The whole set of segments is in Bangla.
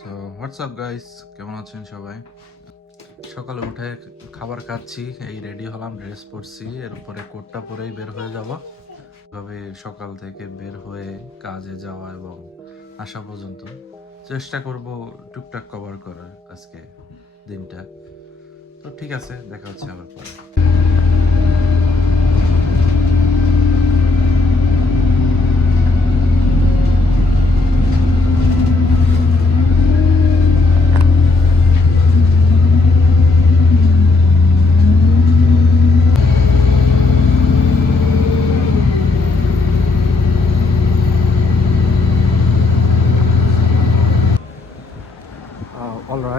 সো হোয়াটসঅ্যাপ গাইস কেমন আছেন সবাই? সকালে উঠে খাবার খাচ্ছি, এই রেডি হলাম ড্রেস পরছি, এর উপরে কোটটা পরেই বের হয়ে যাব। এভাবে সকাল থেকে বের হয়ে কাজে যাওয়া এবং আসা পর্যন্ত চেষ্টা করব টুকটাক কভার করার আজকে দিনটা। তো ঠিক আছে, দেখা হচ্ছে আবার পরে।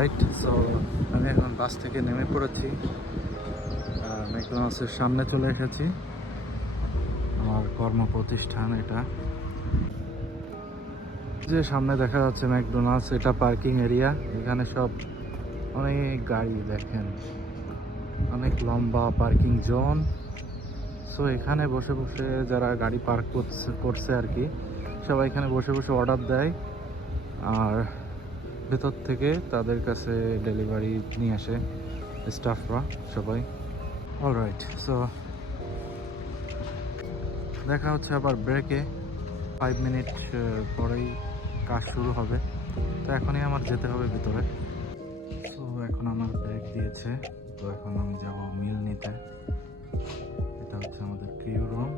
অল রাইট সো আমি এখন বাস থেকে নেমে পড়েছি। ম্যাকডোনাল্ডসের সামনে চলে এসেছি। আমার কর্ম প্রতিষ্ঠান এটা। যে সামনে দেখা যাচ্ছে ম্যাকডোনাল্ডস, এটা পার্কিং এরিয়া। এখানে সব অনেক গাড়ি দেখেন। অনেক লম্বা পার্কিং জোন। সো এখানে বসে বসে যারা গাড়ি পার্ক করছে করছে আর কি, সবাই এখানে বসে বসে অর্ডার দেয়। আর ভেতর থেকে তাদের কাছে ডেলিভারি নিয়ে আসে স্টাফরা সবাই। অলরাইট সো দেখা হচ্ছে আবার ব্রেকে ফাইভ মিনিট পরেই কাজ শুরু হবে। তো এখনই আমার যেতে হবে ভিতরে। সো এখন আমার ব্রেক দিয়েছে। তো এখন আমি যাব মিল নিতে। এটা হচ্ছে আমাদের ক্রিউ রুম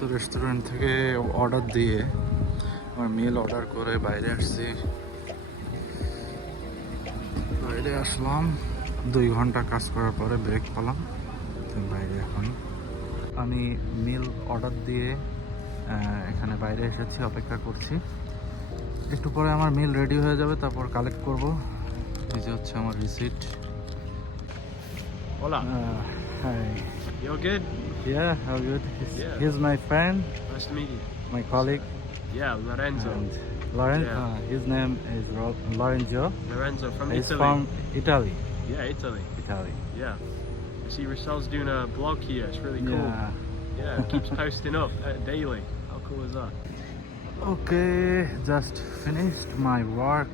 সো রেস্টুরেন্ট থেকে অর্ডার দিয়ে আমার মিল অর্ডার করে বাইরে আসছি। বাইরে আসলাম দুই ঘণ্টা কাজ করার পরে ব্রেক পেলাম বাইরে এখন। আমি মিল অর্ডার দিয়ে এখানে বাইরে এসেছি অপেক্ষা করছি। একটু পরে আমার মিল রেডি হয়ে যাবে তারপর কালেক্ট করব। এই যে হচ্ছে আমার receipt Hola. Hi You're good? Yeah, how good? He's, Yeah. he's my friend, Nice to meet you. my colleague. Yeah, Lorenzo. And Lauren, Yeah. uh, his name is Ro- Lorenzo. Lorenzo from He's Italy. from Italy. Yeah, Italy. Italy. Yeah. I see Rochelle's doing a blog here. It's really cool. Yeah. Yeah, it keeps posting up uh, daily. How cool is that? Okay, just finished my work.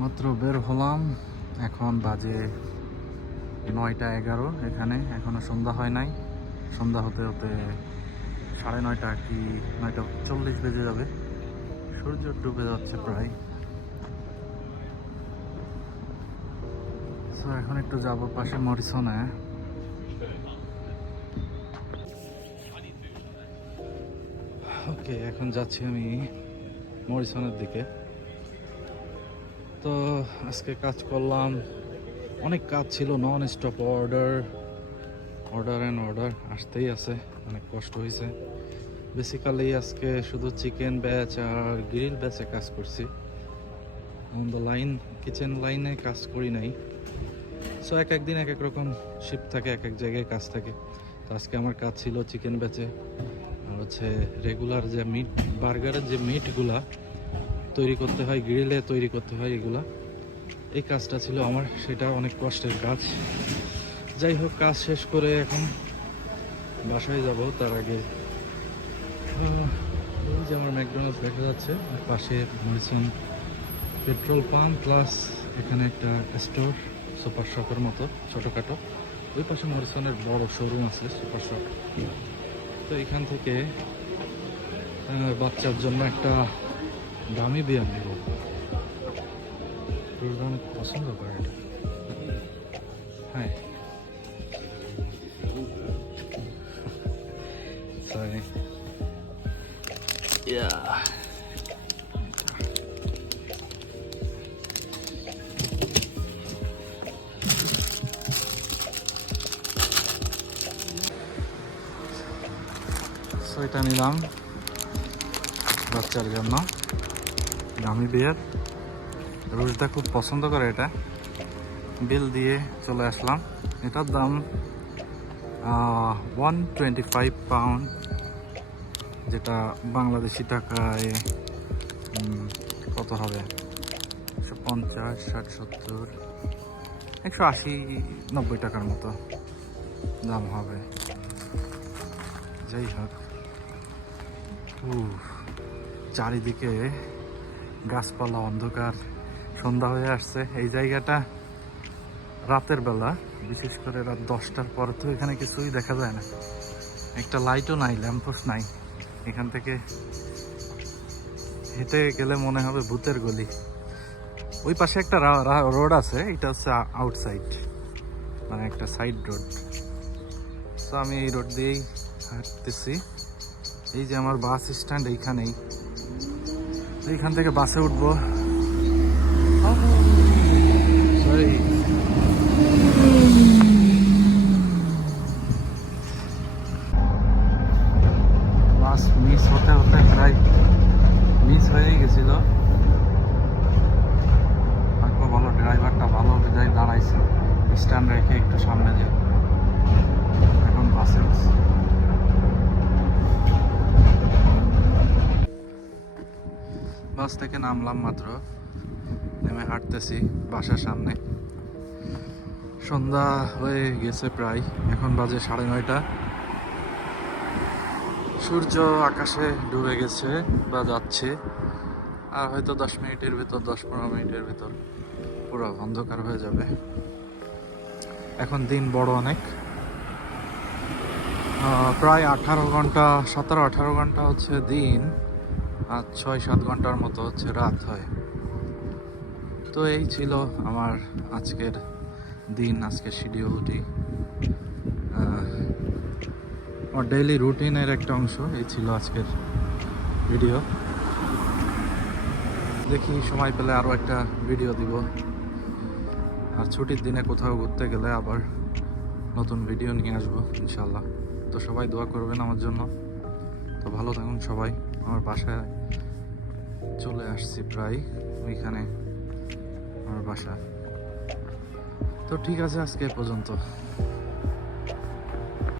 মাত্র বের হলাম এখন বাজে নয়টা এগারো এখানে, এখনও সন্ধ্যা হয় নাই। সন্ধ্যা হতে হতে সাড়ে নয়টা কি, নয়টা চল্লিশ বেজে যাবে। সূর্য ডুবে যাচ্ছে প্রায়। সো এখন একটু যাব পাশে মরিসনে। ওকে এখন যাচ্ছি আমি মরিসনের দিকে। তো, আজকে কাজ করলাম অনেক কাজ ছিল non stop order order and order আসতেই আছে, অনেক কষ্ট হয়েছে। বেসিক্যালি আজকে শুধু চিকেন ব্যাচ আর গ্রিল ব্যাচে কাজ করছি। অন দ্য লাইন কিচেন লাইনে কাজ করি নাই। সো এক একদিন এক এক রকম শিফট থাকে, এক এক জায়গায় কাজ থাকে। তো আজকে আমার কাজ ছিল চিকেন ব্যাচে আর হচ্ছে রেগুলার যে মিট বার্গারের যে মিটগুলা তৈরি করতে হয় গ্রিলে তৈরি করতে হয়, এগুলা। এই কাজটা ছিল আমার, সেটা অনেক কষ্টের কাজ। যাই হোক, কাজ শেষ করে এখন বাসায় যাব, তার আগে ওই যে আমার ম্যাকডোনাল্ডস দেখা যাচ্ছে, আর পাশে মরিসন পেট্রোল পাম্প, প্লাস এখানে একটা স্টোর, সুপার শপের মতো, ছোটোখাটো। ওই পাশে মরিসনের বড় শোরুম আছে, সুপার শপ তো এখান থেকে বাচ্চার জন্য একটা দামি বিয়ার নেব অনেক পছন্দ করে হ্যাঁ সরি. এটা নিলাম বাচ্চার জন্য গামি বিয়ার রোজদা খুব পছন্দ করে এটা। বিল দিয়ে চলে আসলাম। এটার দাম ওয়ান টোয়েন্টি ফাইভ পাউন্ড যেটা বাংলাদেশি টাকায় কত হবে? একশো পঞ্চাশ, ষাট, সত্তর, একশো আশি, নব্বই টাকার মতো দাম হবে। যাই হোক চারিদিকে গাছপালা, অন্ধকার। সন্ধ্যা হয়ে আসছে। এই জায়গাটা রাতের বেলা, বিশেষ করে রাত দশটার পর তো এখানে কিছুই দেখা যায় না। একটা লাইটও নাই ল্যাম্পোস্ট নাই। এখান থেকে হেঁটে গেলে মনে হবে ভূতের গলি। ওই পাশে একটা রোড আছে, এটা হচ্ছে আউটসাইড মানে একটা সাইড রোড তো আমি এই রোড দিয়েই হাঁটতেছি। এই যে আমার বাস স্ট্যান্ড এইখানেই। এইখান থেকে বাসে উঠবো। বাস মিস হতে হতে প্রায় মিস হয়েই গেছিল। ভাগ্য ভালো ড্রাইভারটা ভালো বিদায় দাঁড়াইছে। স্ট্যান্ড রেখে একটু সামনে যে এখন বাসে বাস থেকে নামলাম মাত্র। নেমে হাঁটতেছি বাসার সামনে। সন্ধ্যা হয়ে গেছে প্রায়, এখন বাজে সাড়ে নয়টা। সূর্য আকাশে ডুবে গেছে বা যাচ্ছে, আর হয়তো দশ মিনিটের ভিতর, দশ পনেরো মিনিটের ভিতর পুরো অন্ধকার হয়ে যাবে। এখন দিন বড় অনেক। প্রায় আঠারো ঘণ্টা, সতেরো আঠারো ঘণ্টা হচ্ছে দিন, আর ছয় সাত ঘণ্টার মতো হচ্ছে রাত হয়। তো এই ছিল আমার আজকের দিন, আজকের শিডিউলটি আমার ডেইলি রুটিনের একটা অংশ, এই ছিল আজকের ভিডিও দেখি, সময় পেলে আরও একটা ভিডিও দিব। আর ছুটির দিনে কোথাও ঘুরতে গেলে আবার নতুন ভিডিও নিয়ে আসব ইনশাল্লাহ তো সবাই দোয়া করবেন আমার জন্য। তো ভালো থাকুন সবাই। আমার বাসায় চলে আসছি প্রায়, ওইখানে। আমার বাসা। তো ঠিক আছে আজকে পর্যন্ত।